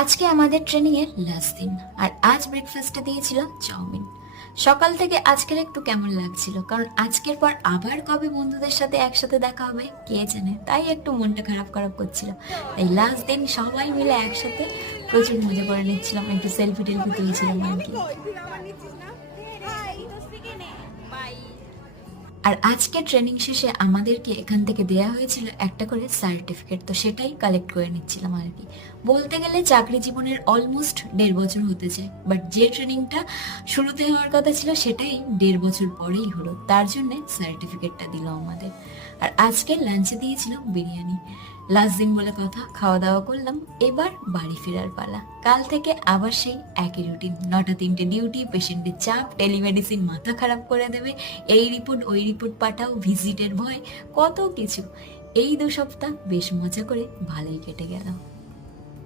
আজকে আমাদের ট্রেনিং এর লাস্ট দিন, আর আজ ব্রেকফাস্টে দিয়েছিল চাউমিন। সকাল থেকে আজকের একটু কেমন লাগছিল, কারণ আজকের পর আবার কবে বন্ধুদের সাথে একসাথে দেখা হবে কে জানে, তাই একটু মনটা খারাপ খারাপ করছিল। তাই লাস্ট দিন সবাই মিলে একসাথে প্রচুর মজা করে নিচ্ছিলাম, একটু সেলফি টেলফি তুলছিলাম আর কি। আর আজকে ট্রেনিং শেষে আমাদেরকে এখান থেকে দেয়া হয়েছিল একটা করে সার্টিফিকেট, তো সেটাই কালেক্ট করে নিচ্ছিলাম আর কি। বলতে গেলে চাকরি জীবনের অলমোস্ট 1.5 বছর হতে যায়, বাট যে ট্রেনিংটা শুরুতে হওয়ার কথা ছিল সেটাই 1.5 বছর পরেই হলো, তার জন্যে সার্টিফিকেটটা দিল আমাদের। আর আজকে লাঞ্চে দিয়েছিল বিরিয়ানি। লাস্ট দিন বলে কথা, খাওয়া দাওয়া করলাম, এবার বাড়ি ফেরার পালা। কাল থেকে আবার সেই একই রুটিন, 9টা 3টে ডিউটি, পেশেন্টের চাপ, টেলিমেডিসিন মাথা খারাপ করে দেবে, এই রিপোর্ট ওই রিপোর্ট পাঠাও, ভিজিটের ভয়, কত কিছু। এই 2 সপ্তাহ বেশ মজা করে ভালোই কেটে গেল।